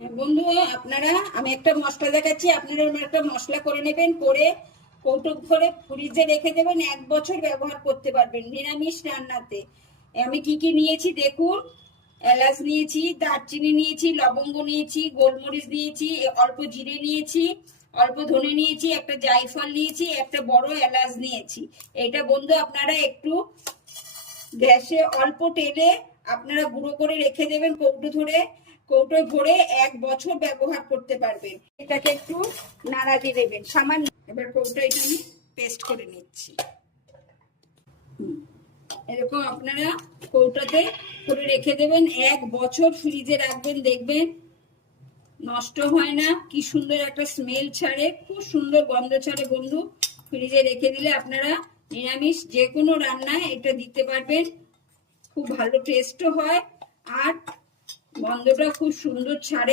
বন্ধু, আপনারা, আমি একটা মশলা দেখাচ্ছি, আপনারা একটা মশলা করে নেবেন, করে কৌটো করে ফ্রিজে রেখে দেবেন, এক বছর ব্যবহার করতে পারবেন, নিরামিষ রান্নাতে। আমি কি কি নিয়েছি দেখুন, এলাচ নিয়েছি, দারচিনি নিয়েছি, লবঙ্গ নিয়েছি, গোলমরিচ নিয়েছি অল্প জিরে নিয়েছি, অল্প ধনে নিয়েছি, একটা জায়ফল নিয়েছি, একটা বড় এলাচ নিয়েছি। এটা বন্ধু, আপনারা একটু গ্যাসে অল্প তেলে আপনারা গুঁড়ো করে রেখে দেবেন কৌটো ধরে। কৌটোয় ভরে এক বছর ব্যবহার করতে পারবেন। এটাকে একটু নাড়া দিয়ে দেবেন। সামান্য এবার কৌটো এটা আমি পেস্ট করে নিচ্ছি। এরকম আপনারা কৌটাতে করে রেখে দেবেন। এক বছর ফ্রিজে রাখবেন। দেখবেন নষ্ট হয় না। কি সুন্দর একটা স্মেল ছাড়ে। খুব সুন্দর গন্ধ ছাড়ে বন্ধু। ফ্রিজে রেখে দিলে আপনারা নিরামিষ যে কোনো রান্নায় এটা দিতে পারবেন। খুব ভালো টেস্টও হয়। আর গন্ধটা খুব সুন্দর ছাড়ে।